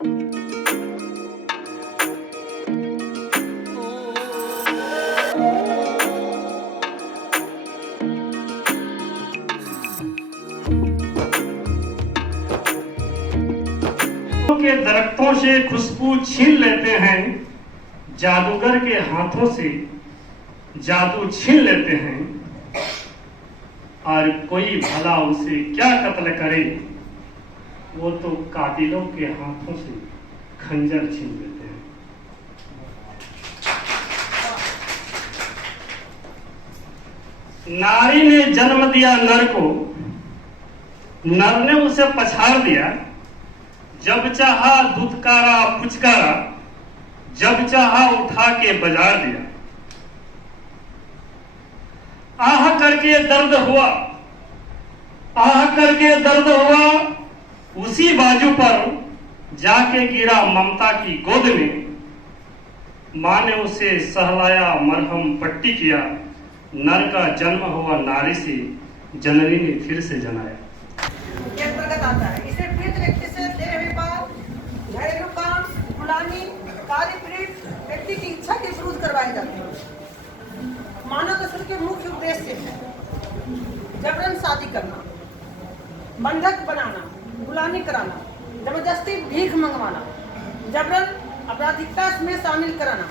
के दरख्तों से खुशबू छीन लेते हैं, जादूगर के हाथों से जादू छीन लेते हैं, और कोई भला उसे क्या कत्ल करे, वो तो कातिलों के हाथों से खंजर छीन लेते हैं। नारी ने जन्म दिया नर को, नर ने उसे पछाड़ दिया, जब चाहा धुतकारा पुचकारा, जब चाहा उठा के बजार दिया। आह करके दर्द हुआ, आह करके दर्द हुआ, उसी बाजू पर जाके गिरा ममता की गोद में। मां ने उसे सहलाया, मरहम पट्टी किया, नर का जन्म हुआ नारी से, जननी ने फिर से जनाया। आता है इसे पीड़ित व्यक्ति से देह विवाद, घरेलू काम, गुलामी, कार्य पीड़ित व्यक्ति की इच्छा के विरुद्ध करवाई जाती है। मानव दशा के मुख्य उद्देश्य है जबरन शादी करना, बंधक बनाना, गुलामी कराना, जबरदस्ती भीख मंगवाना, जबरन आपराधिकता में शामिल कराना,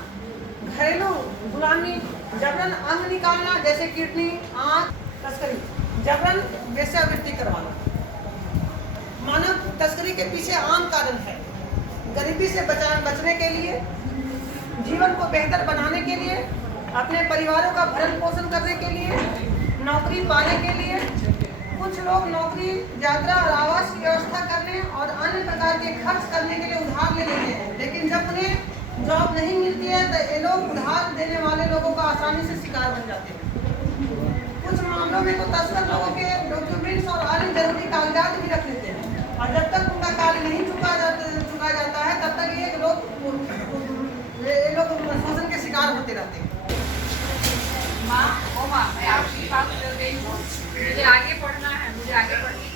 घरेलू गुलामी, जबरन अंग निकालना जैसे किडनी, आंख, तस्करी, जबरन वेश्यावृत्ति करवाना। मानव तस्करी के पीछे आम कारण है गरीबी से बचने के लिए, जीवन को बेहतर बनाने के लिए, अपने परिवारों का भरण पोषण करने के लिए, नौकरी पाने के लिए। कुछ लोग नौकरी, यात्रा और आवास की व्यवस्था करने और अन्य प्रकार के खर्च करने के लिए उधार ले लेते हैं, लेकिन जब उन्हें जॉब नहीं मिलती है तो ये लोग उधार देने वाले लोगों का आसानी से शिकार बन जाते हैं। कुछ मामलों में तो तस्कर लोगों के डॉक्यूमेंट्स और अन्य जरूरी कागजात भी रख लेते हैं, और जब तक उनका कार्य नहीं चुका जाता है तब तक ये लोग शोषण के शिकार होते रहते हैं। माँ, मैं आपकी बात कर रही हूँ। मुझे आगे पढ़ना है, मुझे आगे पढ़ने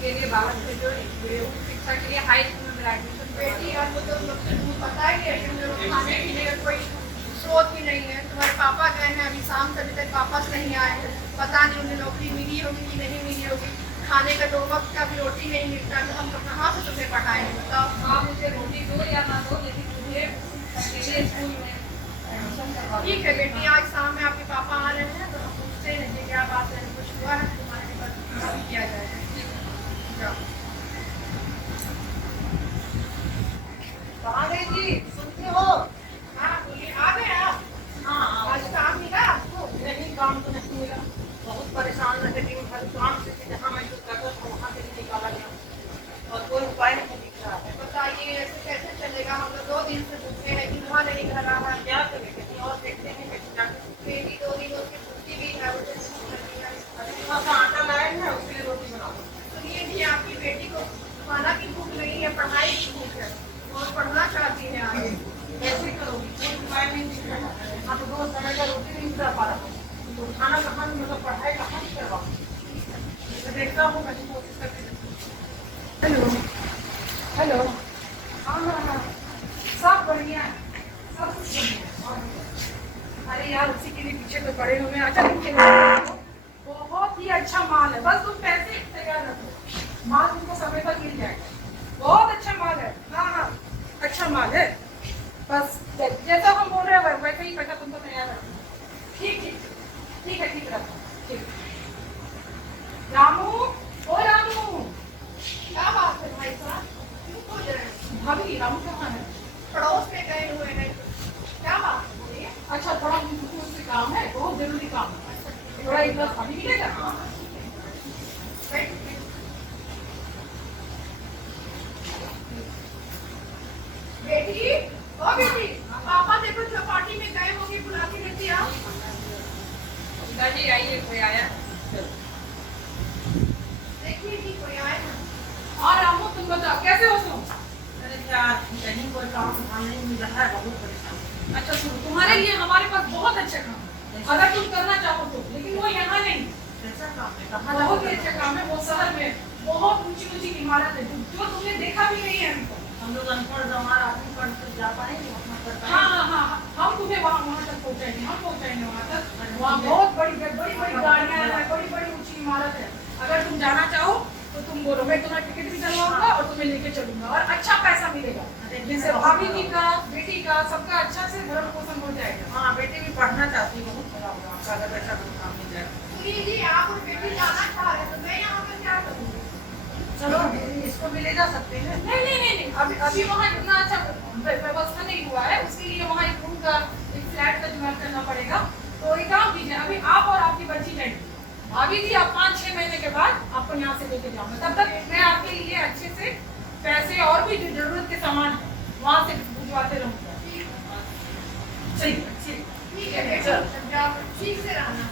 के लिए बाबा से जो शिक्षा के लिए हाई स्कूल में मेरा एडमिशन। बेटी आपको तो पता ही है कि खाने पीने का कोई स्रोत भी नहीं है। तुम्हारे पापा गए हैं, अभी शाम से अभी तक वापस नहीं आए हैं। पता नहीं उन्हें नौकरी मिली होगी कि नहीं मिली होगी। खाने का 2 वक्त का भी रोटी नहीं मिलता, तो हम लोग कहाँ से तुम्हें पढ़ाएंगे? बताओ, आप मुझे रोटी दो या ना दो, लेकिन मुझे अकेले स्कूल में एडमिशन करवा। ठीक है बेटी, आज शाम में आपके पापा आ रहे हैं तो हम पूछते हैं कि क्या बात है, कुछ हुआ है तुम्हारे पास, अभी किया जाएगा। कहाँ गई जी, सुनते हो? हाँ बोलिए, आ गए आप? हाँ, आज काम मिला आपको? नहीं, काम तो नहीं मिला, बहुत परेशान रहे। हर काम से जहाँ मैं जो करता था वहाँ से भी निकाला गया और कोई उपाय नहीं दिख रहा है। बताइए ऐसे कैसे चलेगा? हम लोग 2 दिन से भूखे हैं, चूल्हा नहीं घर आ रहा। क्या करें, कहीं और देखते हैं। बेटी 2 दिन उसकी छुट्टी भी है, उसे थोड़ा सा आटा लाए हैं, उसके लिए रोटी बना दो। सुनिए जी, आपकी बेटी को खाना की भूख नहीं है, पढ़ाई की भूख है और पढ़ना चाहती है आगे। कैसे करोगी? कोई उपाय नहीं दिख रहा है। हाँ तो 2 समय का रोटी नहीं कर पा रहा, तो खाना कहाँ, मतलब पढ़ाई कहाँ से करवा? देखता हूँ, मैं कोशिश करके। हेलो हेलो, हाँ हाँ हाँ, सब बढ़िया, सब कुछ बढ़िया। अरे यार, उसी के लिए पीछे तो पड़े हुए हैं। अच्छा, बहुत ही अच्छा माल है, बस तुम पैसे तैयार रखो, माल तुमको समय पर मिल जाएगा। बहुत अच्छा माल है, हाँ हाँ, अच्छा माल है। बस जैसा हम बोल रहे हैं वैसे ही पैसा तुमको तैयार रखो। ठीक ठीक ठीक है, ठीक रखो, ठीक। रामू, ओ रामू, क्या बात है भाई साहब, क्यों बोल रहे हैं? भाभी, रामू कहाँ है? पड़ोस में गए हुए हैं। क्या बात है, बोलिए। अच्छा, थोड़ा मुझसे काम है, बहुत जरूरी काम है, थोड़ा इधर अभी मिलेगा? हाँ, बेटी, ओ बेटी, पापा देखो चौपाटी में गए होंगे, बुला के लेती आओ। दादी आइए, कोई आया? देखिए जी, कोई आया ना। और रामू, तुम बताओ कैसे हो तुम? अरे यार, कहीं कोई काम नहीं मिल रहा है, बहुत परेशान। अच्छा सुनो, तुम्हारे लिए हमारे पास बहुत अच्छा काम है, अगर तुम करना चाहो तो, लेकिन वो यहाँ नहीं। कैसा काम है? कहाँ बहुत ही अच्छा काम है, वो शहर में बहुत ऊंची ऊंची इमारत है जो तुमने देखा भी नहीं है हमको। हम लोग अनपढ़ हमारा आदमी पढ़ तो जा पाएंगे अपना पढ़ पाएंगे। हाँ, हम तुम्हें वहाँ तक पहुँचाएंगे, हम पहुँचाएंगे वहाँ तक। वहाँ बहुत बड़ी गाड़ियाँ हैं, बड़ी ऊंची इमारत है। अगर तुम जाना चाहो तो तुम बोलो, मैं तुम्हारा टिकट भी डलवाऊंगा और तुम्हें लेके चलूंगा, और अच्छा पैसा मिलेगा, जिससे भाभी जी का, बेटी का, सबका अच्छा से भरण पोषण हो जाएगा। हाँ, बेटी भी पढ़ना चाहती है, बहुत बड़ा होगा आपका अगर ऐसा कुछ काम मिल जाए। जी, आप और बेटी जाना चाह रहे तो मैं यहाँ पर क्या करूँगी? चलो इसको भी ले जा सकते हैं। नहीं, अभी वहाँ इतना अच्छा व्यवस्था नहीं हुआ है, उसके लिए वहाँ एक रूम का, एक फ्लैट का जुगाड़ करना पड़ेगा। तो एक काम कीजिए, अभी आप और आपकी बच्ची जाएंगे, भाभी जी आप 5-6 महीने के बाद आपको यहाँ से लेके जाऊंगा। तब तक मैं आपके लिए अच्छे से पैसे और भी जो जरूरत के सामान है वहाँ से भिजवाते रहूँगा। ठीक है, चल ठीक से रहना।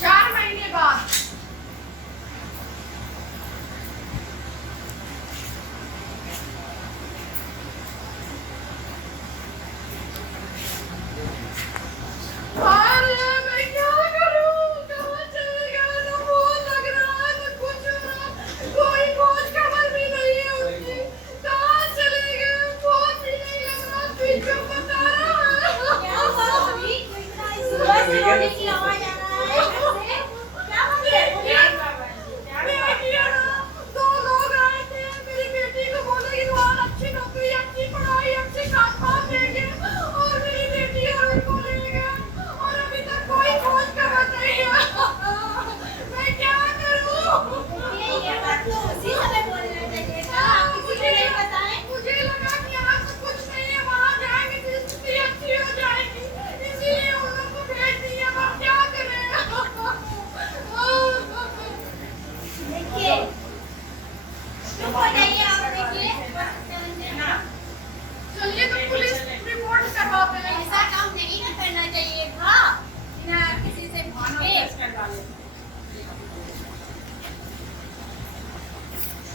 चार महीने बाद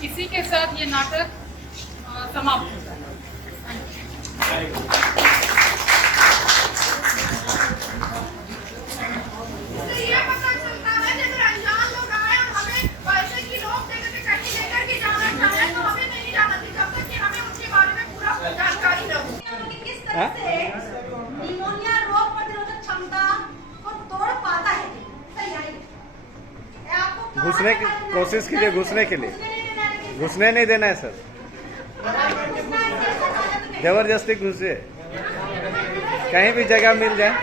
इसी के साथ ये नाटक समाप्त होता है। ये पता चलता है जब अनजान लोग आए और हमें पैसे की रोक देकर के कहीं लेकर के जाना चाहे तो हमें नहीं जाना चाहिए जब तक कि हमें उनके बारे में पूरा जानकारी न हो। किस तरह से निमोनिया रोग प्रतिरोधक क्षमता को तोड़ पाता है। सही है, आपको घुसने की कोशिश कीजिए, घुसने के लिए घुसने नहीं देना है सर, जबरदस्ती घुसे, कहीं भी जगह मिल जाए।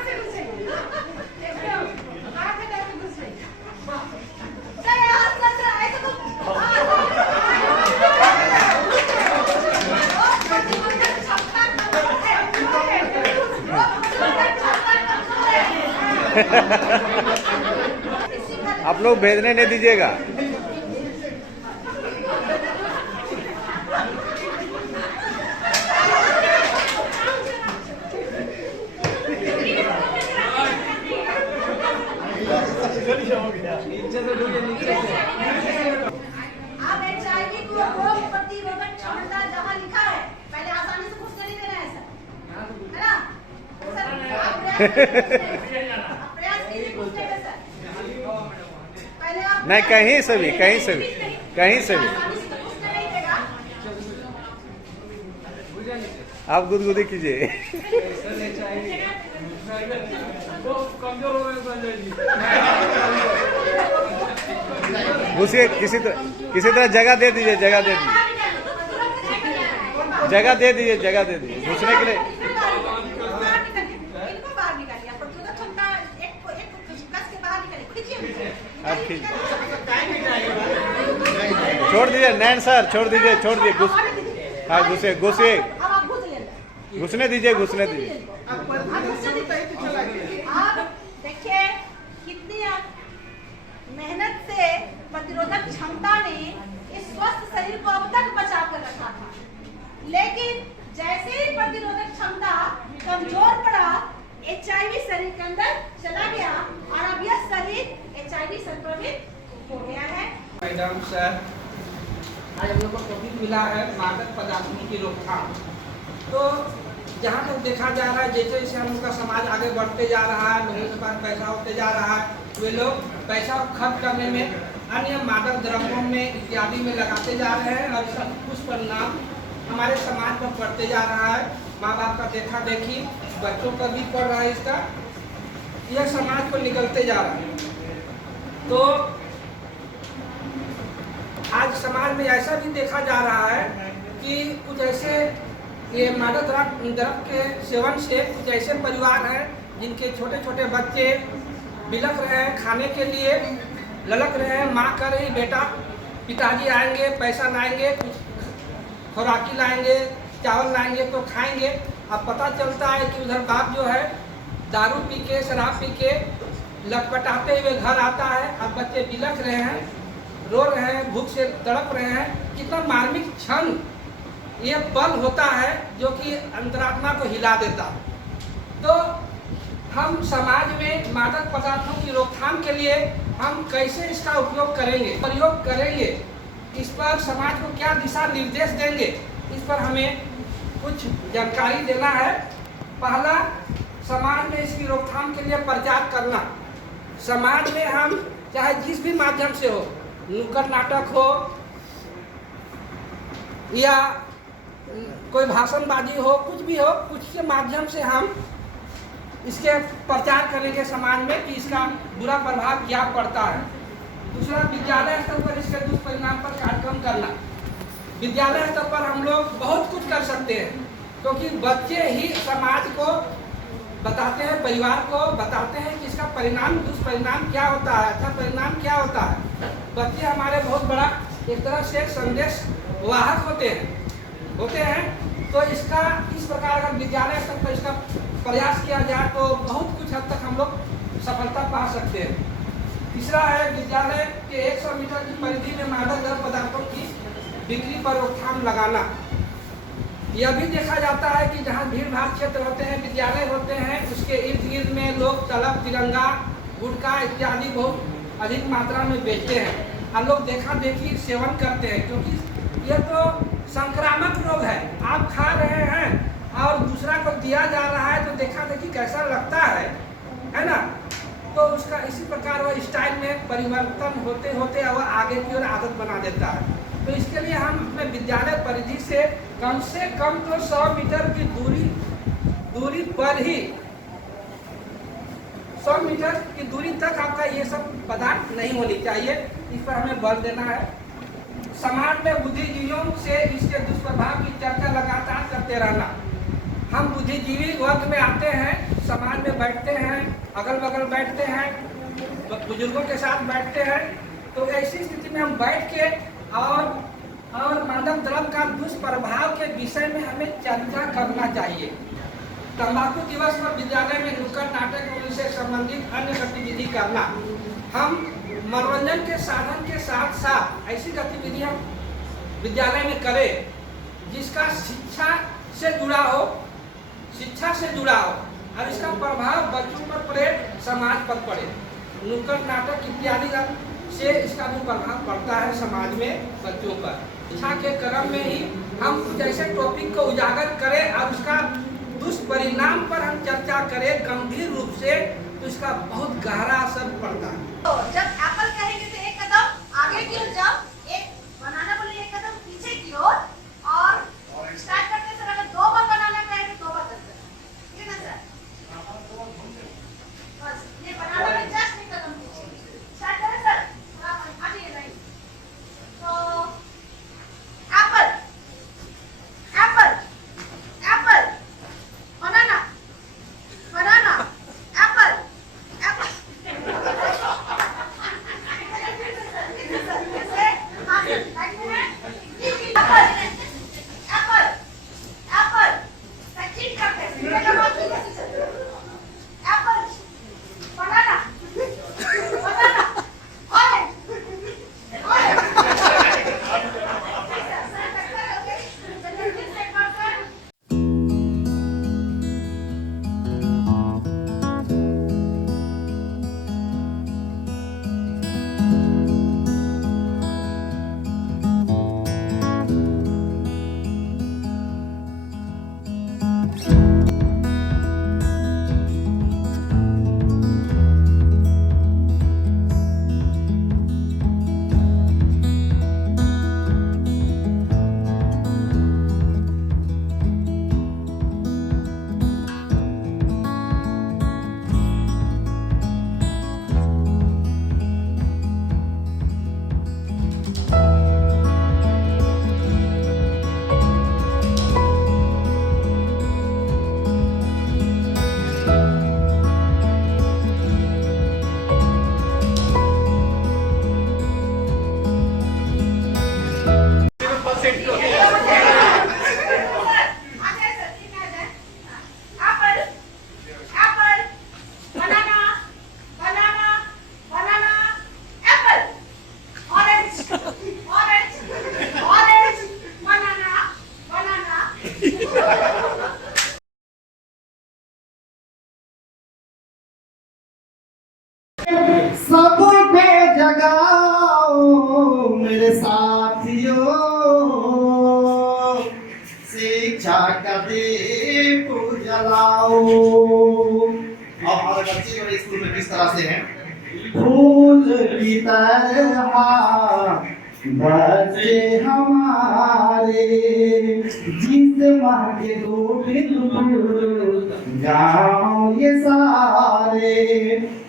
आप लोग भेजने नहीं दीजिएगा। आप HIV को रोग प्रतिरोधक क्षमता जहाँ लिखा है पहले आसानी से घुसने नहीं देना है सर, है ना सर? आप प्रयास कीजिए घुसने का सर। पहले आप नहीं, कहीं से भी आसानी से घुसने नहीं देगा। आप गुदगुदी कीजिए। घुसिए, किसी तरह जगह दे दीजिए, जगह दे दीजिए, जगह दे दीजिए घुसने के लिए। इनको बाहर निकालिए, प्रतिरोधक क्षमता एक कस के बाहर निकालिए, खींचिए। आप छोड़ दीजिए, नैन सर छोड़ दीजिए, हाँ घुसे, अब आप घुस ले घुसने दीजिए। आप देखिए कितनी मेहनत से प्रतिरोधक क्षमता ने इस स्वस्थ शरीर को अब तक बचा कर रखा था, लेकिन जैसे ही प्रतिरोधक क्षमता कमजोर पड़ा HIV शरीर के अंदर चला गया और अब यह शरीर HIV संक्रमित हो गया है। मैडम सर, आज हम लोग को टॉपिक मिला है मादक पदार्थों की रोकथाम। तो जहाँ तक देखा जा रहा है, जैसे जैसे हम लोग का समाज आगे बढ़ते जा रहा है, लोगों के पास पैसा होते जा रहा है, वे लोग पैसा खर्च करने में अन्य मादक द्रव्यों में इत्यादि में लगाते जा रहे हैं और इसका कुछ परिणाम हमारे समाज पर पड़ते जा रहा है। माँ बाप का देखा देखी बच्चों पर भी पड़ रहा है, इसका यह समाज पर निकलते जा रहा है। तो आज समाज में ऐसा भी देखा जा रहा है कि कुछ ऐसे ये मादक द्रव्य के सेवन से कुछ ऐसे परिवार हैं जिनके छोटे छोटे बच्चे बिलख रहे हैं, खाने के लिए ललक रहे हैं। माँ कह रही बेटा पिताजी आएंगे, पैसा लाएंगे, कुछ खुराकी लाएंगे, चावल लाएंगे तो खाएंगे। अब पता चलता है कि उधर बाप जो है दारू पी के, शराब पी के लटपटाते हुए घर आता है। अब बच्चे बिलख रहे हैं, रो रहे हैं, भूख से तड़प रहे हैं। कितना मार्मिक क्षण ये पल होता है जो कि अंतरात्मा को हिला देता। तो हम समाज में मादक पदार्थों की रोकथाम के लिए हम कैसे इसका उपयोग करेंगे, प्रयोग करेंगे, इस पर समाज को क्या दिशा निर्देश देंगे, इस पर हमें कुछ जानकारी देना है। पहला, समाज में इसकी रोकथाम के लिए प्रचार करना। समाज में हम चाहे जिस भी माध्यम से हो, नुक्कड़ नाटक हो या कोई भाषणबाजी हो, कुछ भी हो, कुछ के माध्यम से हम इसके प्रचार करेंगे समाज में कि इसका बुरा प्रभाव क्या पड़ता है। दूसरा, विद्यालय स्तर पर इसके दुष्परिणाम पर कार्यक्रम करना। विद्यालय स्तर पर हम लोग बहुत कुछ कर सकते हैं, क्योंकि बच्चे ही समाज को बताते हैं, परिवार को बताते हैं कि इसका परिणाम, दुष्परिणाम क्या होता है, अच्छा परिणाम क्या होता है। बच्चे हमारे बहुत बड़ा एक तरह से संदेश वाहक होते हैं। तो इसका इस प्रकार अगर विद्यालय स्तर पर इसका प्रयास किया जाए तो बहुत कुछ हद तक हम लोग सफलता पा सकते हैं। तीसरा है, विद्यालय के 100 मीटर की परिधि में मादक द्रव्य पदार्थों की बिक्री पर रोकथाम लगाना। यह भी देखा जाता है कि जहाँ भीड़ भाड़ क्षेत्र होते हैं, विद्यालय होते हैं, उसके इर्द गिर्द में लोग तलब, तिरंगा, गुटखा इत्यादि बहुत अधिक मात्रा में बेचते हैं और लोग देखा देखी सेवन करते हैं, क्योंकि यह तो संक्रामक रोग है। आप खा रहे हैं और दूसरा को दिया जा रहा है तो देखा देखी कैसा लगता है ना। तो उसका इसी प्रकार वह स्टाइल में परिवर्तन होते होते वह आगे की ओर आदत बना देता है। तो इसके लिए हम अपने विद्यालय परिधि से कम तो 100 मीटर की दूरी पर ही 100 मीटर की दूरी तक आपका ये सब पदार्थ नहीं होनी चाहिए। इस पर हमें बल देना है। समाज में बुद्धिजीवियों से इसके दुष्प्रभाव की चर्चा लगातार करते रहना। हम बुद्धिजीवी वर्ग में आते हैं, समाज में बैठते हैं, अगल बगल बैठते हैं, बुजुर्गों के साथ बैठते हैं, तो ऐसी स्थिति में हम बैठ के और मादक द्रव्य का दुष्प्रभाव के विषय में हमें चर्चा करना चाहिए। तंबाकू दिवस पर विद्यालय में नुक्कड़ नाटक और इससे संबंधित अन्य गतिविधि करना। हम मनोरंजन के साधन के साथ साथ ऐसी गतिविधि हम विद्यालय में करें जिसका शिक्षा से जुड़ा हो और इसका प्रभाव बच्चों पर पड़े, समाज पर पड़े। नुक्कड़ नाटक इत्यादि से इसका भी प्रभाव पड़ता है समाज में, बच्चों पर। शिक्षा के क्रम में ही हम कुछ ऐसे टॉपिक को उजागर करें और उसका दुष्परिणाम पर हम चर्चा करें गंभीर रूप से, तो इसका बहुत गहरा असर पड़ता है। तो जब एप्पल कहेंगे तो एक कदम आगे की ओर जाओ, एक बनाना बोले एक कदम पीछे की ओर, और स्टार्ट करते समय अगर 2 बार बनाना कहेंगे 2 बार करते हैं, ठीक है ना सर? बस ये बनाना में जस्ट एक कदम पीछे स्टार्ट करें सर, आ जाइए लाइन। तो एप्पल एप्पल एप्पल, बनाना बनाना, एप्पल एप्पल। सबको जगाओ मेरे साथियों, शिक्षा का दीप जलाओ। अब हमारे बच्चे जो स्कूल में किस तरह से हैं, फूल की तरह बच्चे हमारे, जिस माँ के गोविंदपुर गाँव ये सारे,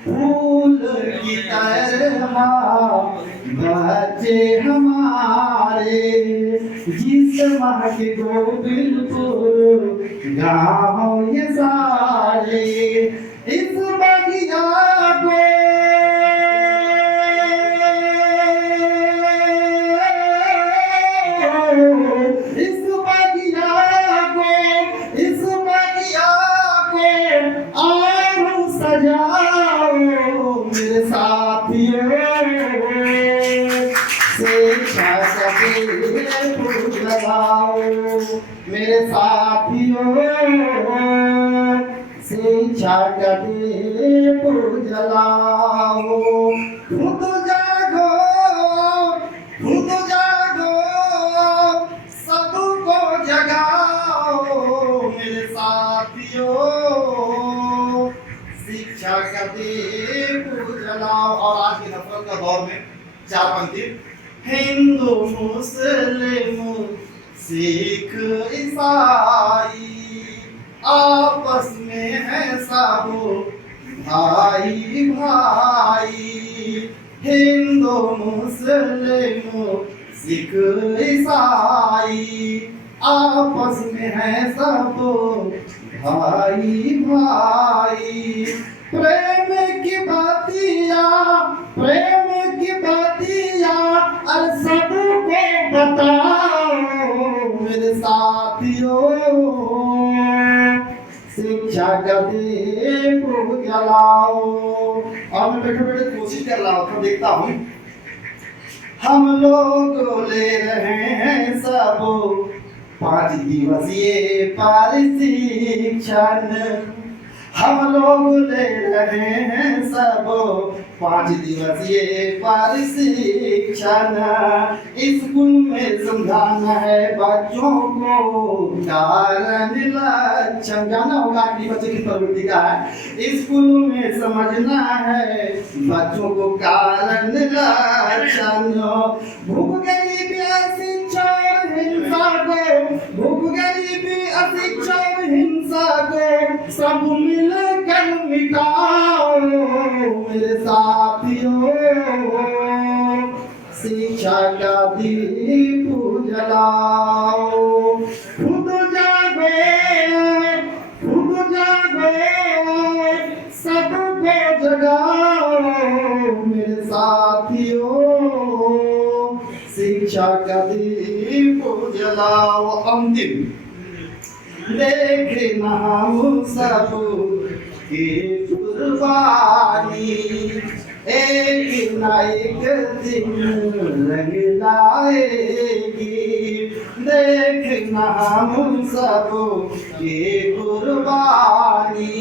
फूल की तरह बच्चे हमारे, जिस माँ के गोविंदपुर गाँव ये सारे। इस बगिया को सजाओ मेरे साथियों, शिक्षा का दीप जलाओ मेरे साथियों, शिक्षा का दीप जलाओ। खुद जागो, खुद जागो, सबको जगाओ मेरे साथियों, शिक्षा का दीप जलाओ। और आज की नफरत का दौर में चार पंक्ति, हिंदू मुस्लिम सिख ईसाई आपस में है सब भाई भाई, हिंदू मुस्लिम सिख ईसाई आपस में है सब भाई भाई। प्रेम की बातिया, प्रेम की बातिया और सबको बताओ मेरे साथियों, शिक्षा का दीप जलाओ। और मैं बैठे बैठे कोशिश कर रहा था, देखता हूँ हम लोग ले रहे हैं सब 5 दिवसीय प्रशिक्षण, हम लोग ले रहे हैं सब 5 दिवसीय प्रशिक्षण। स्कूल में समझाना है बच्चों को कारण लक्षण, गाना होगा कि बच्चे की प्रवृत्ति का है। स्कूल में समझना है बच्चों को कारण लक्षण, भूख गरीबी अशिक्षा और हिंसा को, भूख गरीबी अशिक्षा और हिंसा को सब मिलकर मिटाओ मेरे साथियों, शिक्षा का दीप जलाओ। खुद जागो, खुद जागो, सबको जगाओ मेरे साथियों, शिक्षा का दीप जलाओ। अंतिम देखना हम सब की कुर्बानी, एक न एक दिन रंग लाएगी, देखना हम सब की कुर्बानी,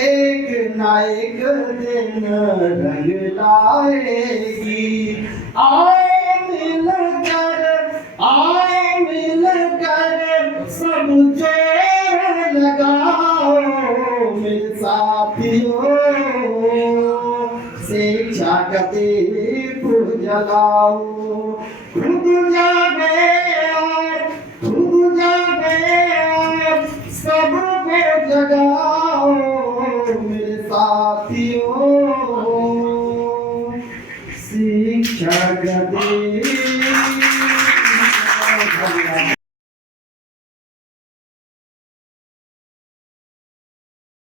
एक न एक दिन रंग लाएगी। आओ मिलकर, आओ मिलकर सब जोर लगाओ मेरे साथियों, शिक्षा का दीप जलाओ। खुद जागो, खुद जागो, सबको जगाओ मेरे साथियों, शिक्षा का दीप